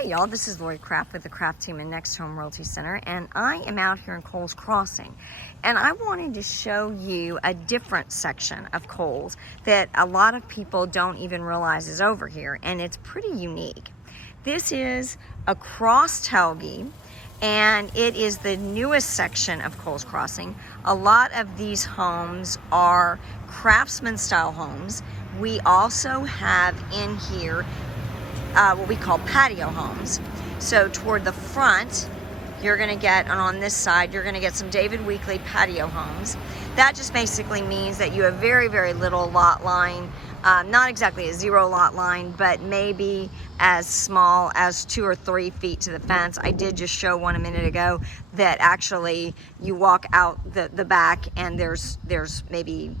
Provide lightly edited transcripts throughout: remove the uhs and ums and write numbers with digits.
Hey y'all, this is Lori Kraft with the Kraft team in Next Home Realty Center, and I am out here in Kohl's Crossing, and I wanted to show you a different section of Kohl's that a lot of people don't even realize is over here, and it's pretty unique. This is a cross tailgate, and it is the newest section of Kohl's Crossing. A lot of these homes are craftsman style homes. We also have in here what we call patio homes. So toward the front, you're going to get, and on this side, you're going to get some David Weekley patio homes. That just basically means that you have very, very little lot line, not exactly a zero lot line, but maybe as small as 2 or 3 feet to the fence. I did just show one a minute ago that actually you walk out the back and there's maybe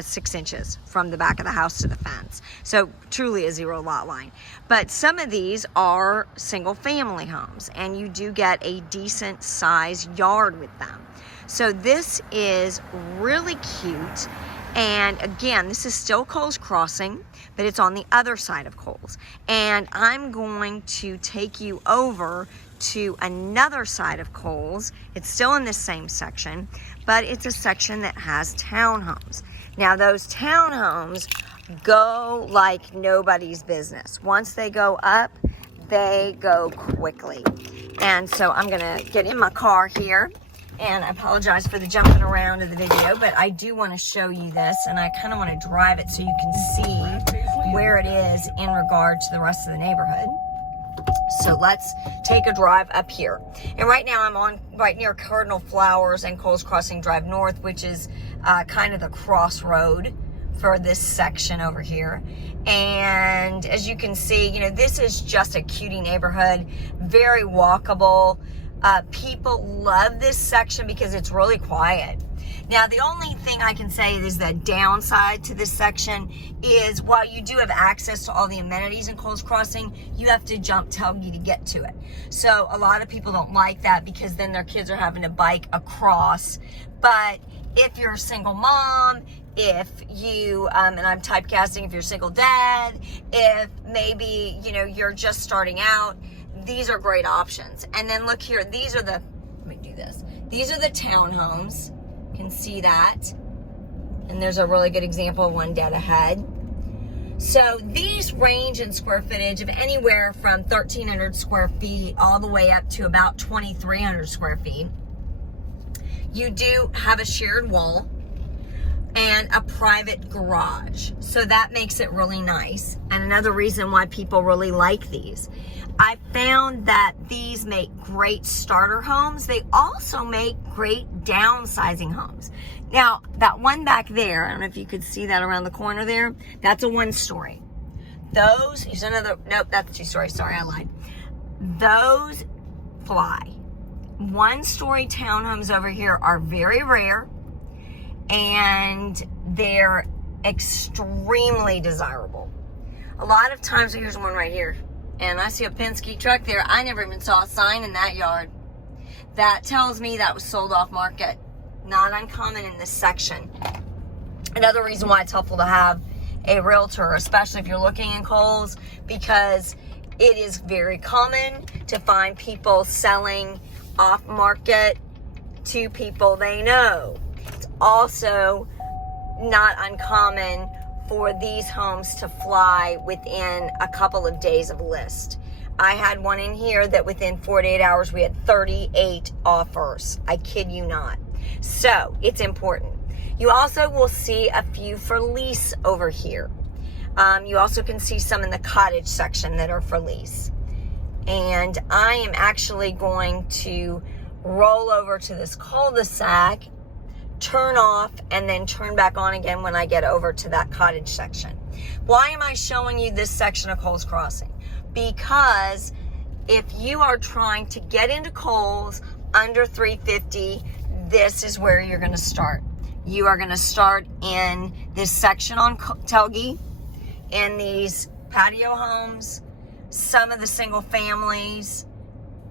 6 inches from the back of the house to the fence. So truly a zero lot line. But some of these are single family homes, and you do get a decent sized yard with them. So this is really cute. And again, this is still Kohl's Crossing, but it's on the other side of Kohl's. And I'm going to take you over to another side of Kohl's. It's still in this same section, but it's a section that has townhomes. Now those townhomes go like nobody's business. Once they go up, they go quickly. And so I'm gonna get in my car here, and I apologize for the jumping around of the video, but I do want to show you this, and I kind of want to drive it so you can see where it is in regard to the rest of the neighborhood. So let's take a drive up here. And right now I'm on right near Cardinal Flowers and Kohl's Crossing Drive North, which is kind of the crossroad for this section over here. And as you can see, you know, this is just a cutie neighborhood, very walkable. People love this section because it's really quiet. Now, the only thing I can say is the downside to this section is while you do have access to all the amenities in Kohl's Crossing, you have to jump tailgate to get to it. So a lot of people don't like that because then their kids are having to bike across. But if you're a single mom, if you, and I'm typecasting, if you're a single dad, if maybe, you know, you're just starting out, these are great options. And then look here, these are the, let me do this. These are the townhomes. You can see that. And there's a really good example of one dead ahead. So these range in square footage of anywhere from 1,300 square feet all the way up to about 2,300 square feet. You do have a shared wall and a private garage. So that makes it really nice. And another reason why people really like these. I found that these make great starter homes. They also make great downsizing homes. Now, that one back there, I don't know if you could see that around the corner there, that's a 1-story. Those, here's another, nope, that's 2-story, sorry, I lied. Those fly. 1-story townhomes over here are very rare, and they're extremely desirable. A lot of times, here's one right here, and I see a Penske truck there. I never even saw a sign in that yard. That tells me that was sold off market. Not uncommon in this section. Another reason why it's helpful to have a realtor, especially if you're looking in Kohl's, because it is very common to find people selling off market to people they know. It's also not uncommon for these homes to fly within a couple of days of list. I had one in here that within 48 hours we had 38 offers. I kid you not. So it's important. You also will see a few for lease over here. You also can see some in the cottage section that are for lease. And I am actually going to roll over to this cul-de-sac, turn off, and then turn back on again when I get over to that cottage section. Why am I showing you this section of Kohl's Crossing? Because if you are trying to get into Kohl's under $350, this is where you're going to start. You are going to start in this section on tailgate, in these patio homes, some of the single families,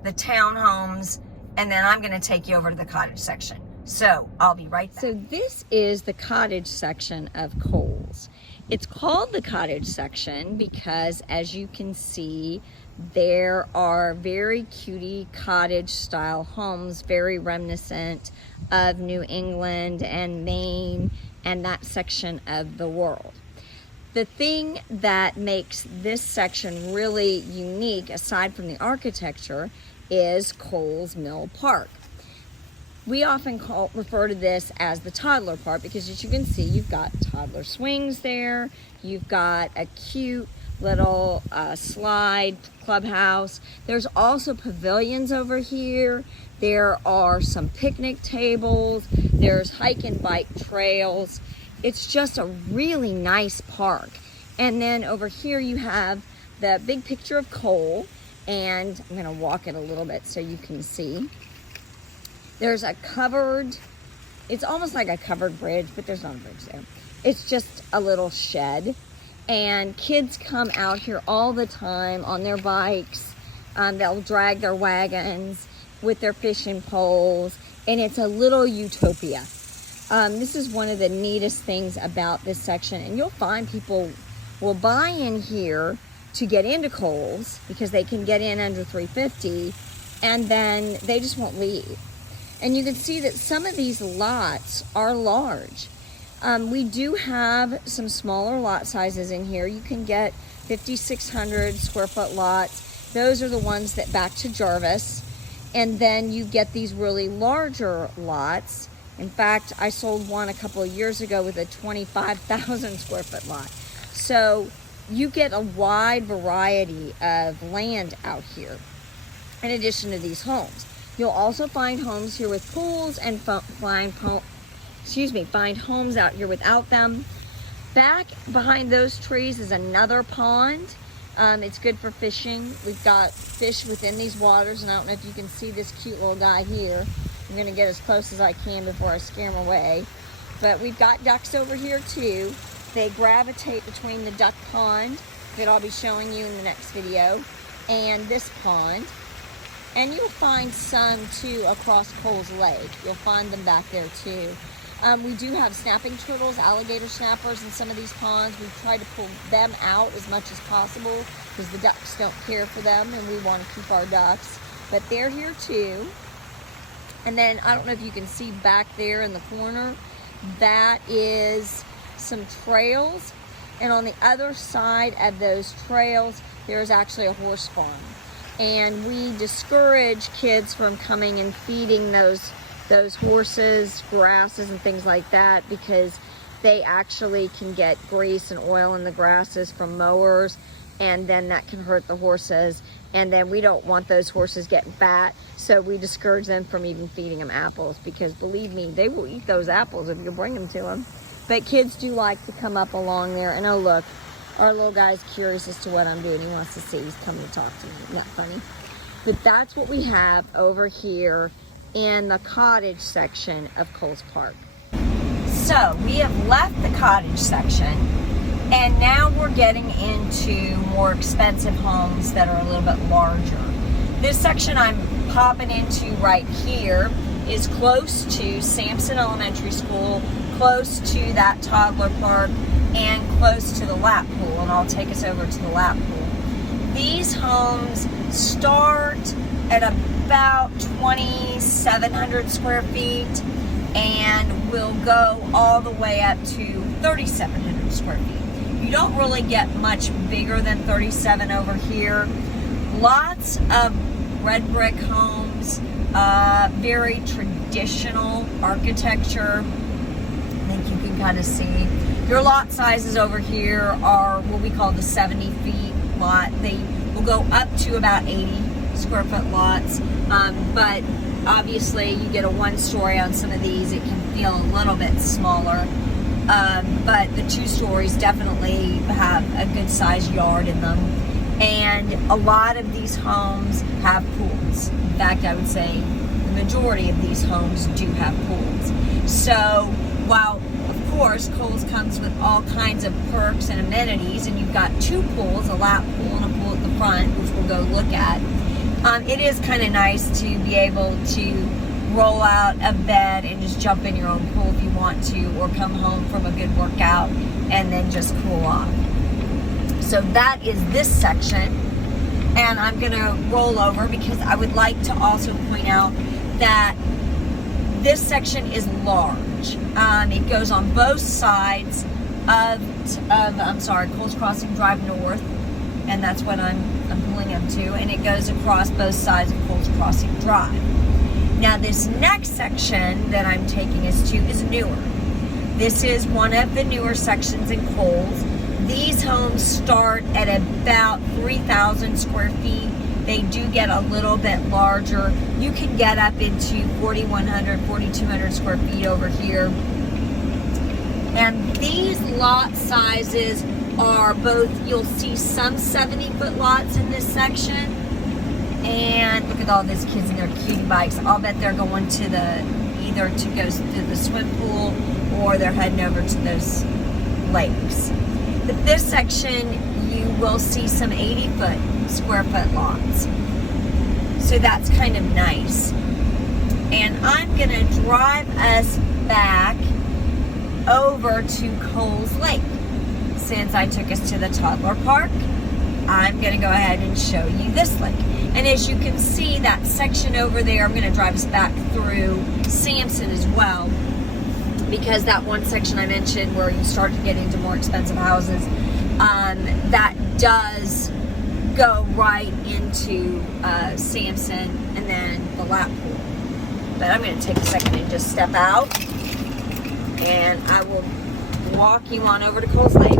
the townhomes, and then I'm going to take you over to the cottage section. So I'll be right back. So this is the cottage section of Kohl's. It's called the cottage section because, as you can see, there are very cutie cottage style homes, very reminiscent of New England and Maine and that section of the world. The thing that makes this section really unique, aside from the architecture, is Kohl's Mill Park. We often refer to this as the toddler park because, as you can see, you've got toddler swings there, you've got a cute little slide clubhouse. There's also pavilions over here. There are some picnic tables. There's hike and bike trails. It's just a really nice park. And then over here you have the big picture of Kohl, and I'm going to walk it a little bit so you can see. There's a covered, it's almost like a covered bridge, but there's not a bridge there. It's just a little shed. And kids come out here all the time on their bikes. They'll drag their wagons with their fishing poles, and it's a little utopia. This is one of the neatest things about this section, and you'll find people will buy in here to get into Kohl's because they can get in under $350, and then they just won't leave. And you can see that some of these lots are large. We do have some smaller lot sizes in here. You can get 5,600 square foot lots. Those are the ones that back to Jarvis. And then you get these really larger lots. In fact, I sold one a couple of years ago with a 25,000 square foot lot. So you get a wide variety of land out here in addition to these homes. You'll also find homes here with pools and find homes out here without them. Back behind those trees is another pond. It's good for fishing. We've got fish within these waters, and I don't know if you can see this cute little guy here. I'm gonna get as close as I can before I scare him away. But we've got ducks over here too. They gravitate between the duck pond that I'll be showing you in the next video and this pond. And you'll find some too across Kohl's Lake. You'll find them back there too. We do have snapping turtles, alligator snappers in some of these ponds. We've tried to pull them out as much as possible because the ducks don't care for them and we want to keep our ducks. But they're here too. And then I don't know if you can see back there in the corner, that is some trails. And on the other side of those trails, there's actually a horse farm. And we discourage kids from coming and feeding those horses grasses and things like that because they actually can get grease and oil in the grasses from mowers, and then that can hurt the horses, and then we don't want those horses getting fat, so we discourage them from even feeding them apples because, believe me, they will eat those apples if you bring them to them. But kids do like to come up along there, and oh look, our little guy's curious as to what I'm doing. He wants to see. He's coming to talk to me. Isn't that funny? But that's what we have over here in the cottage section of Kohl's Park. So we have left the cottage section, and now we're getting into more expensive homes that are a little bit larger. This section I'm popping into right here is close to Samson Elementary School, close to that toddler park, and close to the lap pool, and I'll take us over to the lap pool. These homes start at about 2,700 square feet and will go all the way up to 3,700 square feet. You don't really get much bigger than 37 over here. Lots of red brick homes, very traditional architecture. I think you can kind of see. Your lot sizes over here are what we call the 70 feet lot. They will go up to about 80 square foot lots, but obviously you get a one story on some of these. It can feel a little bit smaller, but the 2 stories definitely have a good sized yard in them. And a lot of these homes have pools. In fact, I would say the majority of these homes do have pools. So while of course Kohl's comes with all kinds of perks and amenities, and you've got 2 pools, a lap pool and a pool at the front, which we'll go look at. It is kind of nice to be able to roll out of bed and just jump in your own pool if you want to, or come home from a good workout and then just cool off. So that is this section. And I'm going to roll over because I would like to also point out that this section is large. It goes on both sides of Kohl's Crossing Drive North, and that's what I'm pulling up to, and it goes across both sides of Kohl's Crossing Drive. Now this next section that I'm taking us to is newer. This is one of the newer sections in Kohl's. These homes start at about 3,000 square feet. They do get a little bit larger. You can get up into 4,100, 4,200 square feet over here. And these lot sizes are both, you'll see some 70-foot lots in this section. And look at all these kids in their cutie bikes. I'll bet they're going to either to go to the swim pool or they're heading over to those lakes. But this section, you will see some 80-foot square foot lots. So that's kind of nice. And I'm gonna drive us back over to Kohl's Lake. Since I took us to the toddler park, I'm gonna go ahead and show you this lake. And as you can see, that section over there, I'm gonna drive us back through Sampson as well, because that one section I mentioned where you start to get into more expensive houses, that does go right into Sampson and then the lap pool. But I'm going to take a second and just step out, and I will walk you on over to Kohl's Lake.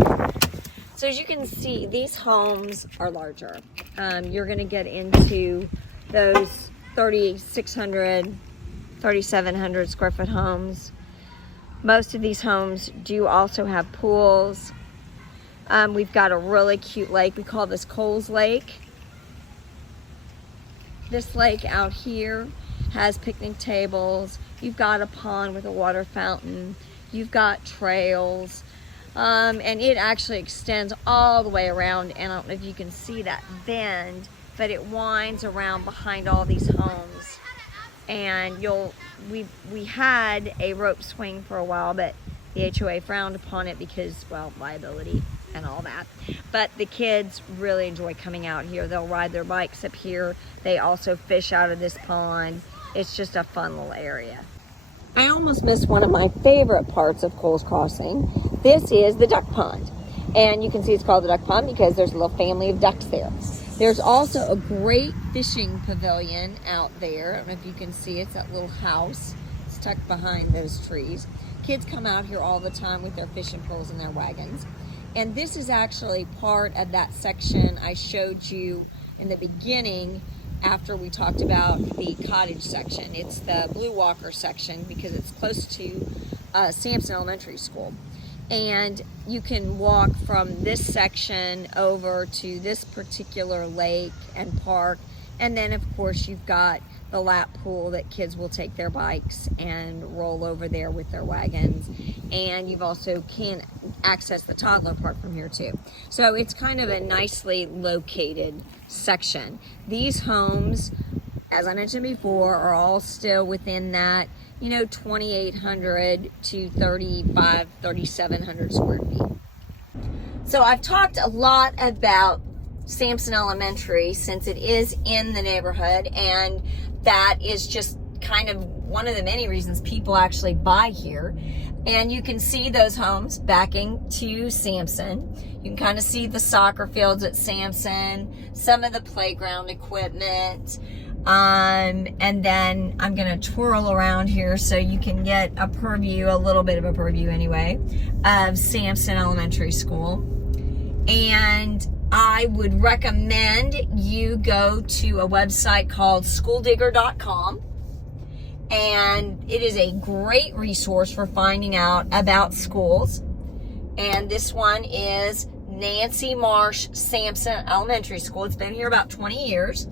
So as you can see, these homes are larger. You're going to get into those 3,600, 3,700 square foot homes. Most of these homes do also have pools. We've got a really cute lake. We call this Kohl's Lake. This lake out here has picnic tables. You've got a pond with a water fountain. You've got trails. And it actually extends all the way around. And I don't know if you can see that bend, but it winds around behind all these homes. And we had a rope swing for a while, but the HOA frowned upon it because, well, liability and all that. But the kids really enjoy coming out here. They'll ride their bikes up here. They also fish out of this pond. It's just a fun little area. I almost missed one of my favorite parts of Kohl's Crossing. This is the duck pond. And you can see it's called the duck pond because there's a little family of ducks there. There's also a great fishing pavilion out there. I don't know if you can see it. It's that little house. It's tucked behind those trees. Kids come out here all the time with their fishing poles and their wagons. And this is actually part of that section I showed you in the beginning after we talked about the cottage section. It's the Blue Walker section because it's close to Samson Elementary School. And you can walk from this section over to this particular lake and park. And then, of course, you've got the lap pool that kids will take their bikes and roll over there with their wagons. And you've also can access the toddler park from here too. So it's kind of a nicely located section. These homes, as I mentioned before, are all still within that, 2,800 to 3,700 square feet. So I've talked a lot about Samson Elementary since it is in the neighborhood, and that is just kind of one of the many reasons people actually buy here. And you can see those homes backing to Sampson. You can kind of see the soccer fields at Sampson, some of the playground equipment. And then I'm going to twirl around here so you can get a little bit of a purview anyway, of Samson Elementary School. And I would recommend you go to a website called schooldigger.com. And it is a great resource for finding out about schools. And this one is Nancy Marsh Samson Elementary School. It's been here about 20 years.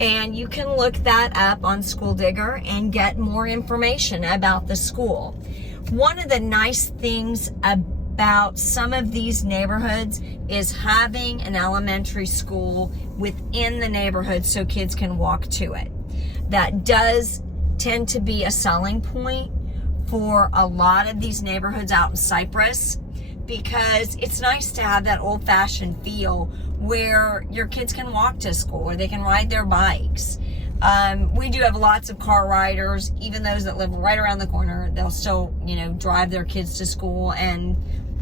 And you can look that up on School Digger and get more information about the school. One of the nice things about some of these neighborhoods is having an elementary school within the neighborhood so kids can walk to it. That does tend to be a selling point for a lot of these neighborhoods out in Cypress, because it's nice to have that old-fashioned feel where your kids can walk to school or they can ride their bikes. We do have lots of car riders, even those that live right around the corner. They'll still, drive their kids to school, and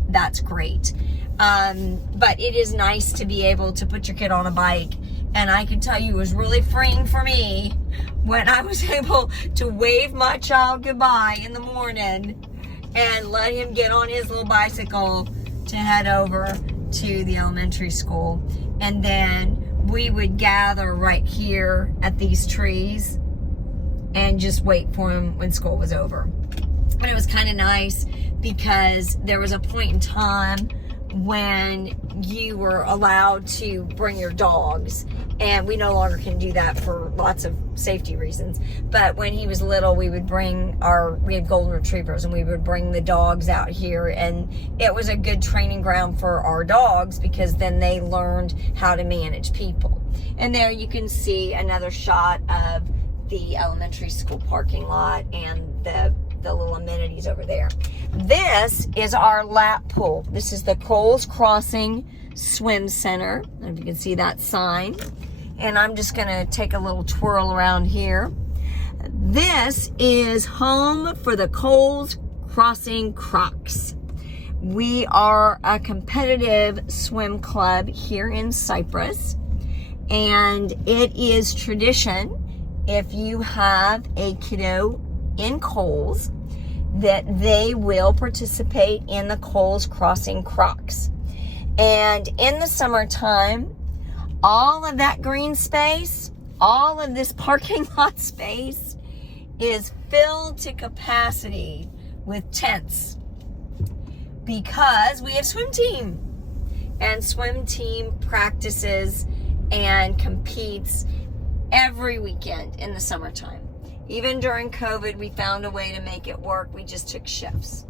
that's great. But it is nice to be able to put your kid on a bike. And I can tell you, it was really freeing for me when I was able to wave my child goodbye in the morning and let him get on his little bicycle to head over to the elementary school. And then we would gather right here at these trees and just wait for him when school was over. And it was kind of nice because there was a point in time when you were allowed to bring your dogs, and we no longer can do that for lots of safety reasons. But when he was little, we had golden retrievers, and we would bring the dogs out here, and it was a good training ground for our dogs because then they learned how to manage people. And there you can see another shot of the elementary school parking lot and the little amenities over there. This is our lap pool. This is the Kohl's Crossing Swim Center. I don't know if you can see that sign. And I'm just going to take a little twirl around here. This is home for the Kohl's Crossing Crocs. We are a competitive swim club here in Cypress, and it is tradition, if you have a kiddo in Kohl's, that they will participate in the Kohl's Crossing Crocs. And in the summertime, all of that green space, all of this parking lot space is filled to capacity with tents because we have swim team. And swim team practices and competes every weekend in the summertime. Even during COVID, we found a way to make it work. We just took shifts.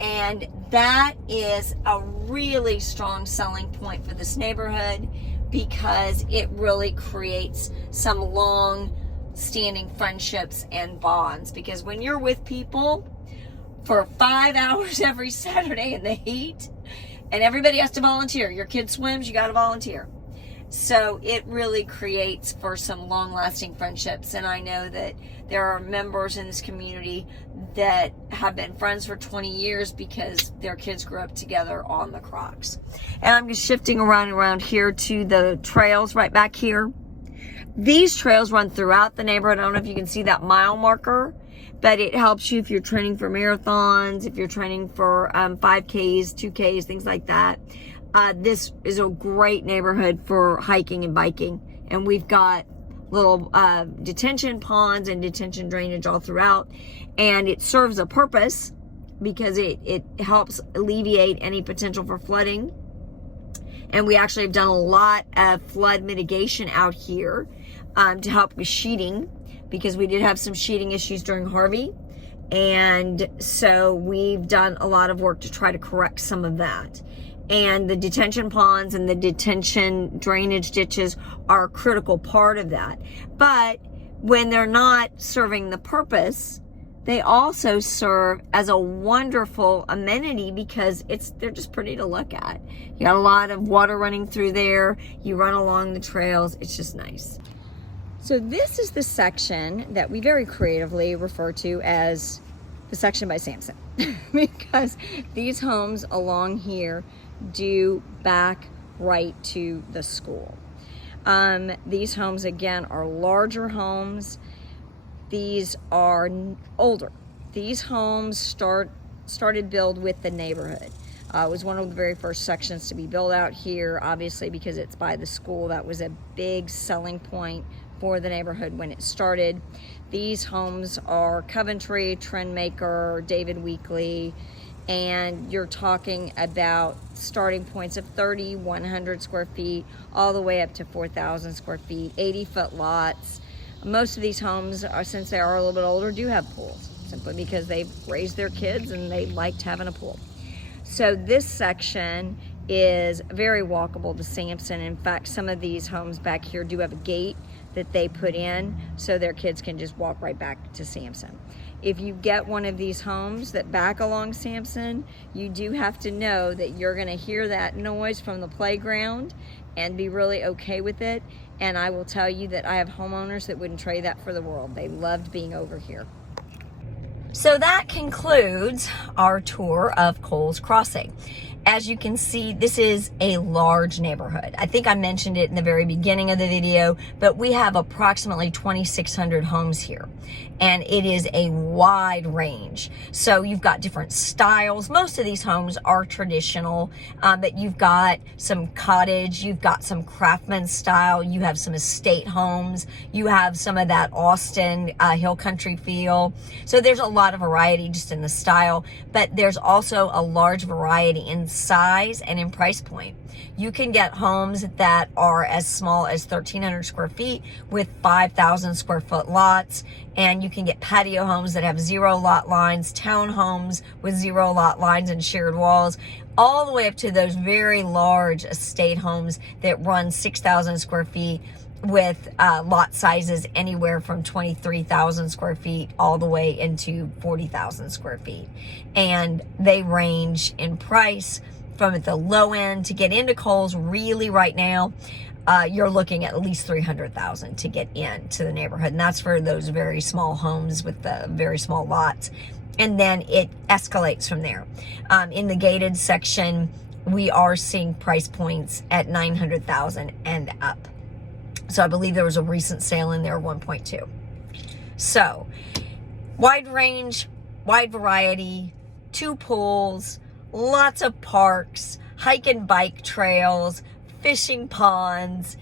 And that is a really strong selling point for this neighborhood because it really creates some long-standing friendships and bonds. Because when you're with people for 5 hours every Saturday in the heat, and everybody has to volunteer. Your kid swims, you got to volunteer. So it really creates for some long-lasting friendships. And I know that there are members in this community that have been friends for 20 years because their kids grew up together on the Crocs. And I'm just shifting around here to the trails right back here. These trails run throughout the neighborhood. I don't know if you can see that mile marker, but it helps you if you're training for marathons, if you're training for 5Ks, 2Ks, things like that. This is a great neighborhood for hiking and biking. And we've got little detention ponds and detention drainage all throughout. And it serves a purpose because it helps alleviate any potential for flooding. And we actually have done a lot of flood mitigation out here to help with sheeting, because we did have some sheeting issues during Harvey. And so we've done a lot of work to try to correct some of that. And the detention ponds and the detention drainage ditches are a critical part of that. But when they're not serving the purpose, they also serve as a wonderful amenity because they're just pretty to look at. You got a lot of water running through there. You run along the trails. It's just nice. So this is the section that we very creatively refer to as the section by Samson because these homes along here do back right to the school. These homes, again, are larger homes. These are older. These homes started built with the neighborhood. It was one of the very first sections to be built out here, obviously because it's by the school. That was a big selling point for the neighborhood when it started. These homes are Coventry, Trendmaker, David Weekley, and you're talking about starting points of 30, 100 square feet, all the way up to 4,000 square feet, 80-foot lots. Most of these homes, since they are a little bit older, do have pools, simply because they've raised their kids and they liked having a pool. So this section is very walkable to Sampson. In fact, some of these homes back here do have a gate that they put in so their kids can just walk right back to Sampson. if you get one of these homes that back along Sampson, you do have to know that you're going to hear that noise from the playground and be really okay with it. And I will tell you that I have homeowners that wouldn't trade that for the world. They loved being over here. So that concludes our tour of Kohl's Crossing. As you can see, this is a large neighborhood. I think I mentioned it in the very beginning of the video, but we have approximately 2,600 homes here, and it is a wide range. So you've got different styles. Most of these homes are traditional, but you've got some cottage, you've got some craftsman style, you have some estate homes, you have some of that Austin hill country feel. So there's a lot of variety just in the style, but there's also a large variety in size and in price point. You can get homes that are as small as 1,300 square feet with 5,000 square foot lots, and you can get patio homes that have 0 lot lines, townhomes with 0 lot lines and shared walls, all the way up to those very large estate homes that run 6,000 square feet with lot sizes anywhere from 23,000 square feet all the way into 40,000 square feet. And they range in price from at the low end. To get into Kohl's really right now, you're looking at least $300,000 to get into the neighborhood. And that's for those very small homes with the very small lots. And then it escalates from there. In the gated section, we are seeing price points at $900,000 and up. So I believe there was a recent sale in there, 1.2. So wide range, wide variety, 2 pools, lots of parks, hike and bike trails, fishing ponds.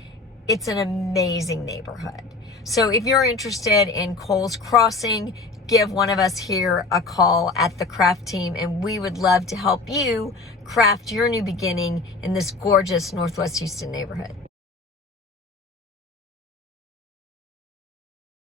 It's an amazing neighborhood. So if you're interested in Kohl's Crossing, give one of us here a call at the craft team, and we would love to help you craft your new beginning in this gorgeous Northwest Houston neighborhood.